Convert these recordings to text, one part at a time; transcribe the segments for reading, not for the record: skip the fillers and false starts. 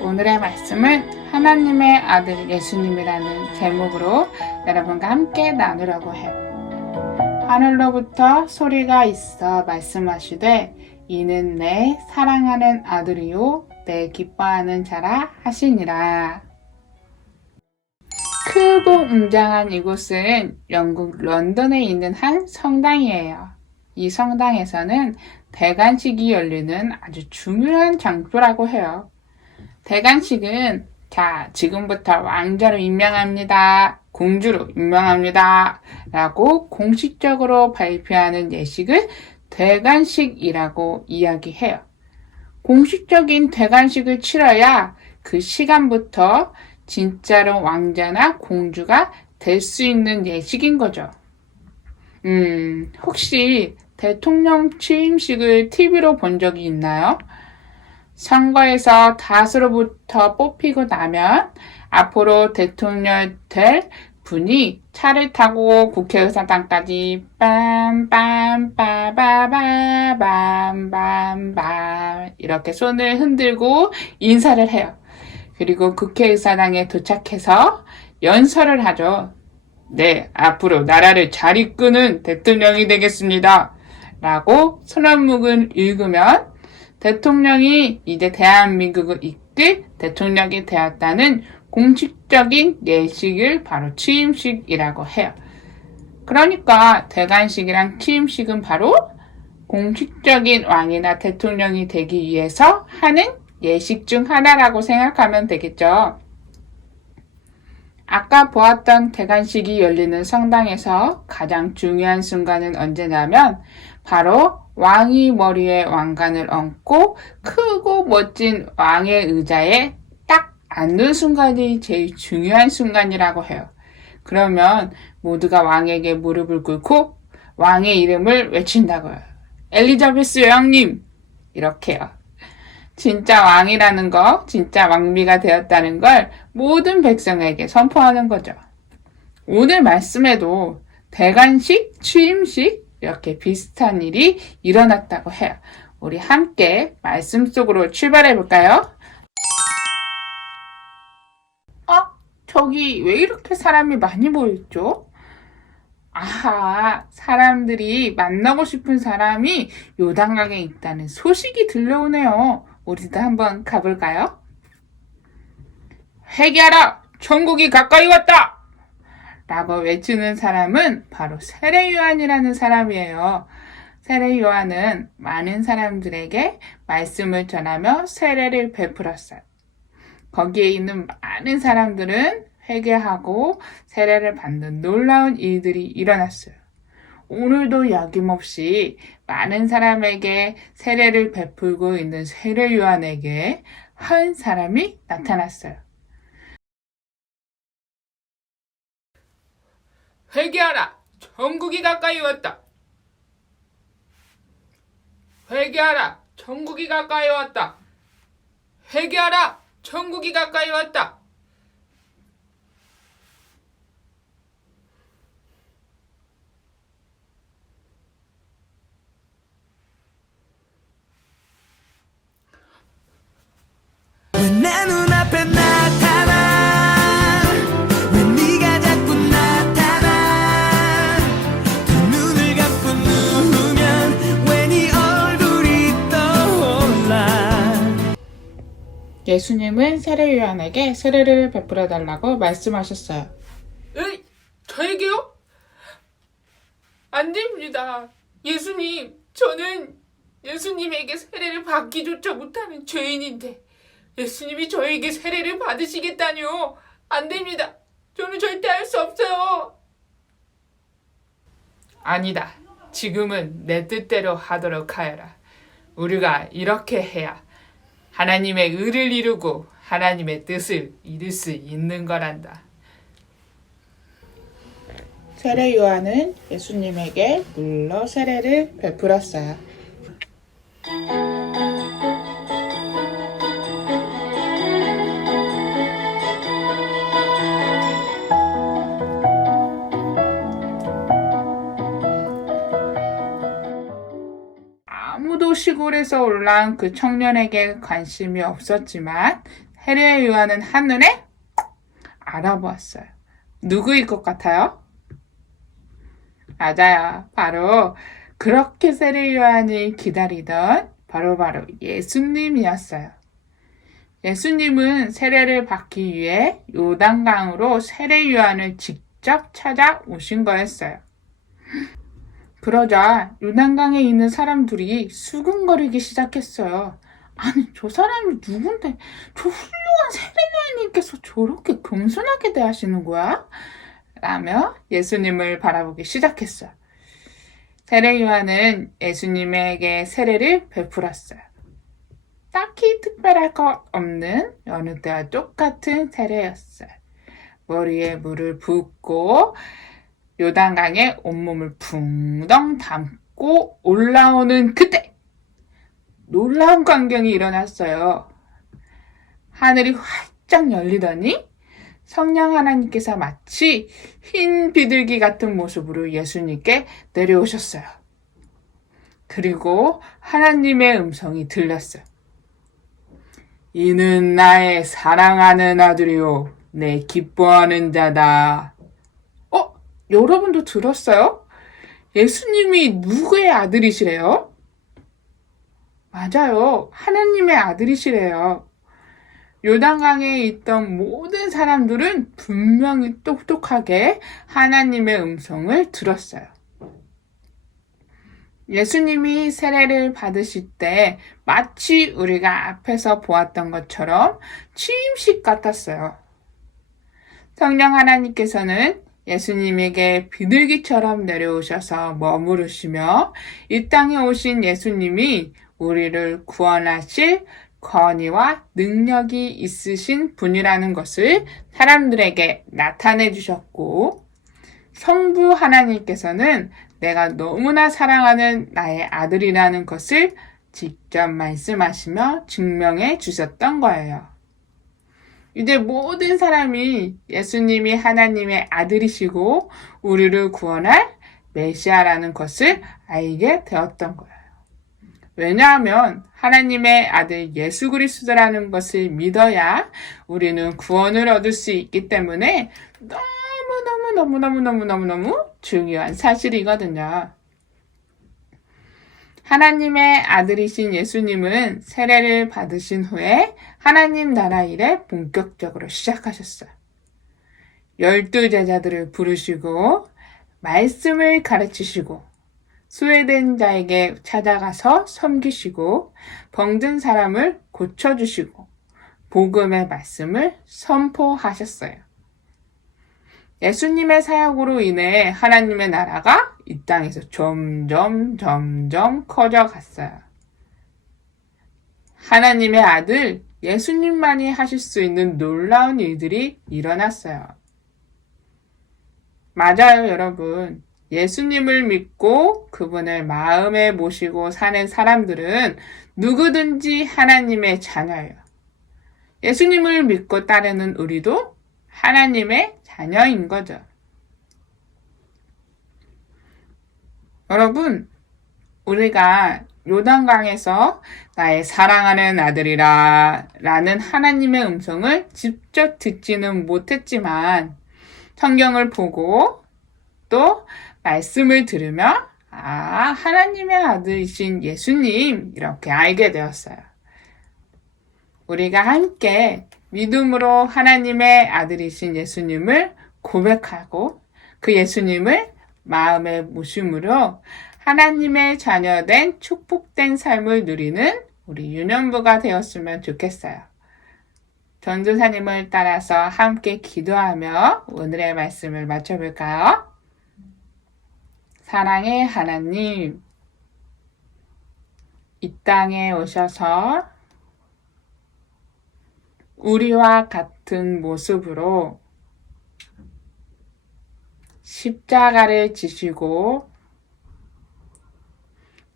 오늘의 말씀은 하나님의 아들 예수님이라는 제목으로 여러분과 함께 나누려고 해요. 하늘로부터 소리가 있어 말씀하시되 이는 내 사랑하는 아들이요 내 기뻐하는 자라 하시니라. 크고 웅장한 이곳은 영국 런던에 있는 한 성당이에요. 이 성당에서는 대관식이 열리는 아주 중요한 장소라고 해요. 대관식은 지금부터 왕자로 임명합니다. 공주로 임명합니다. 라고 공식적으로 발표하는 예식을 대관식이라고 이야기해요. 공식적인 대관식을 치러야 그 시간부터 진짜로 왕자나 공주가 될 수 있는 예식인 거죠. 혹시 대통령 취임식을 TV로 본 적이 있나요? 선거에서 다수로부터 뽑히고 나면 앞으로 대통령 될 분이 차를 타고 국회의사당까지 빰빰빠바바밤빰빰 이렇게 손을 흔들고 인사를 해요. 그리고 국회의사당에 도착해서 연설을 하죠. 네, 앞으로 나라를 잘 이끄는 대통령이 되겠습니다. 라고 선언문을 읽으면 대통령이 이제 대한민국을 이끌 대통령이 되었다는 공식적인 예식을 바로 취임식이라고 해요. 그러니까 대관식이랑 취임식은 바로 공식적인 왕이나 대통령이 되기 위해서 하는 예식 중 하나라고 생각하면 되겠죠. 아까 보았던 대관식이 열리는 성당에서 가장 중요한 순간은 언제냐면 바로 왕이 머리에 왕관을 얹고 크고 멋진 왕의 의자에 딱 앉는 순간이 제일 중요한 순간이라고 해요. 그러면 모두가 왕에게 무릎을 꿇고 왕의 이름을 외친다고요. 엘리자베스 여왕님! 이렇게요. 진짜 왕이라는 거, 진짜 왕비가 되었다는 걸 모든 백성에게 선포하는 거죠. 오늘 말씀에도 대관식, 취임식 이렇게 비슷한 일이 일어났다고 해요. 우리 함께 말씀 속으로 출발해 볼까요? 저기 왜 이렇게 사람이 많이 모였죠? 아하, 사람들이 만나고 싶은 사람이 요단강에 있다는 소식이 들려오네요. 우리도 한번 가볼까요? 회개하라! 천국이 가까이 왔다! 라고 외치는 사람은 바로 세례 요한이라는 사람이에요. 세례 요한은 많은 사람들에게 말씀을 전하며 세례를 베풀었어요. 거기에 있는 많은 사람들은 회개하고 세례를 받는 놀라운 일들이 일어났어요. 오늘도 여김없이 많은 사람에게 세례를 베풀고 있는 세례 요한에게 한 사람이 나타났어요. 회개하라! 천국이 가까이 왔다! 회개하라! 천국이 가까이 왔다! 회개하라! 천국이 가까이 왔다! 내 눈앞에 나타나 왜 네가 자꾸 나타나 두 눈을 감고 누우면 왜 네 얼굴이 떠올라. 예수님은 세례 요한에게 세례를 베풀어 달라고 말씀하셨어요. 에이, 저에게요? 안 됩니다. 예수님, 저는 예수님에게 세례를 받기조차 못하는 죄인인데 예수님이 저에게 세례를 받으시겠다니요? 안 됩니다. 저는 절대 할 수 없어요. 아니다. 지금은 내 뜻대로 하도록 하여라. 우리가 이렇게 해야 하나님의 의를 이루고 하나님의 뜻을 이룰 수 있는 거란다. 세례 요한은 예수님에게 물로 세례를 베풀었어요. 아무도 시골에서 올라온 그 청년에게 관심이 없었지만 세례 요한은 한눈에 알아보았어요. 누구일 것 같아요? 맞아요. 바로 그렇게 세례 요한이 기다리던 바로 예수님이었어요. 예수님은 세례를 받기 위해 요단강으로 세례 요한을 직접 찾아오신 거였어요. 그러자 요단강에 있는 사람들이 수군거리기 시작했어요. 아니, 저 사람이 누군데 저 훌륭한 세례 요한님께서 저렇게 겸손하게 대하시는 거야? 라며 예수님을 바라보기 시작했어요. 세례 요한은 예수님에게 세례를 베풀었어요. 딱히 특별할 것 없는 여느 때와 똑같은 세례였어요. 머리에 물을 붓고 요단강에 온몸을 붕덩 담고 올라오는 그때 놀라운 광경이 일어났어요. 하늘이 활짝 열리더니 성령 하나님께서 마치 흰 비둘기 같은 모습으로 예수님께 내려오셨어요. 그리고 하나님의 음성이 들렸어요. 이는 나의 사랑하는 아들이요, 내 기뻐하는 자다. 여러분도 들었어요? 예수님이 누구의 아들이시래요? 맞아요. 하나님의 아들이시래요. 요단강에 있던 모든 사람들은 분명히 똑똑하게 하나님의 음성을 들었어요. 예수님이 세례를 받으실 때 마치 우리가 앞에서 보았던 것처럼 취임식 같았어요. 성령 하나님께서는 예수님에게 비둘기처럼 내려오셔서 머무르시며 이 땅에 오신 예수님이 우리를 구원하실 권위와 능력이 있으신 분이라는 것을 사람들에게 나타내 주셨고, 성부 하나님께서는 내가 너무나 사랑하는 나의 아들이라는 것을 직접 말씀하시며 증명해 주셨던 거예요. 이제 모든 사람이 예수님이 하나님의 아들이시고 우리를 구원할 메시아라는 것을 알게 되었던 거예요. 왜냐하면 하나님의 아들 예수 그리스도라는 것을 믿어야 우리는 구원을 얻을 수 있기 때문에 너무너무 중요한 사실이거든요. 하나님의 아들이신 예수님은 세례를 받으신 후에 하나님 나라 일에 본격적으로 시작하셨어요. 12제자들을 부르시고 말씀을 가르치시고 소외된 자에게 찾아가서 섬기시고 병든 사람을 고쳐주시고 복음의 말씀을 선포하셨어요. 예수님의 사역으로 인해 하나님의 나라가 이 땅에서 점점 커져갔어요. 하나님의 아들 예수님만이 하실 수 있는 놀라운 일들이 일어났어요. 맞아요, 여러분. 예수님을 믿고 그분을 마음에 모시고 사는 사람들은 누구든지 하나님의 자녀예요. 예수님을 믿고 따르는 우리도 하나님의 자녀인 거죠. 여러분, 우리가 요단강에서 나의 사랑하는 아들이라 라는 하나님의 음성을 직접 듣지는 못했지만 성경을 보고 또 말씀을 들으며 하나님의 아들이신 예수님 이렇게 알게 되었어요. 우리가 함께 믿음으로 하나님의 아들이신 예수님을 고백하고 그 예수님을 마음에 모심으로 하나님의 자녀된 축복된 삶을 누리는 우리 유년부가 되었으면 좋겠어요. 전도사님을 따라서 함께 기도하며 오늘의 말씀을 마쳐볼까요? 사랑의 하나님, 이 땅에 오셔서 우리와 같은 모습으로 십자가를 지시고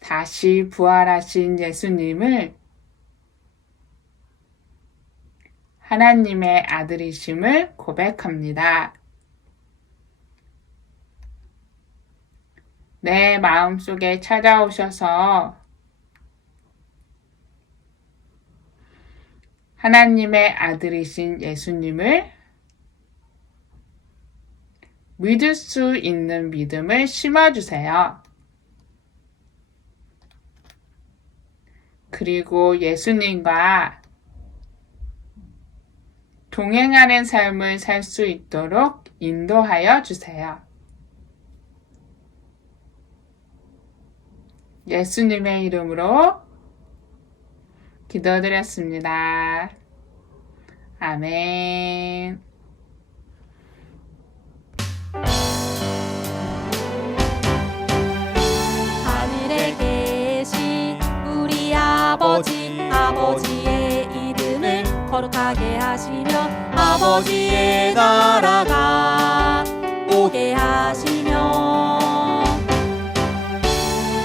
다시 부활하신 예수님을 하나님의 아들이심을 고백합니다. 내 마음속에 찾아오셔서 하나님의 아들이신 예수님을 믿을 수 있는 믿음을 심어주세요. 그리고 예수님과 동행하는 삶을 살 수 있도록 인도하여 주세요. 예수님의 이름으로 기도드렸습니다. 아멘. 하늘에 계신 우리 아버지의 이름을 거룩하게 하시며 아버지의 나라가 오게 하시며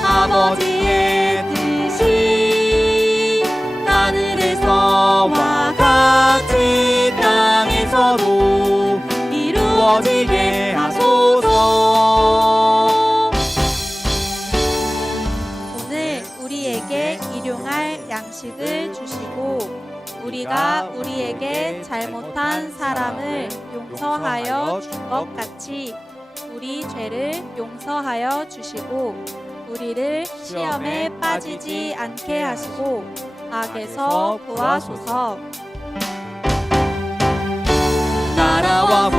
아버지의 뜻이 하늘에서와 같이 땅에서도 이루어지게 하소서. 오늘 우리에게 일용할 양식을 주시고 우리가 우리에게 잘못한 사람을 용서하여 준 것 같이 우리 죄를 용서하여 주시고 우리를 시험에 빠지지 않게 하시고 악에서 구하소서. 나라와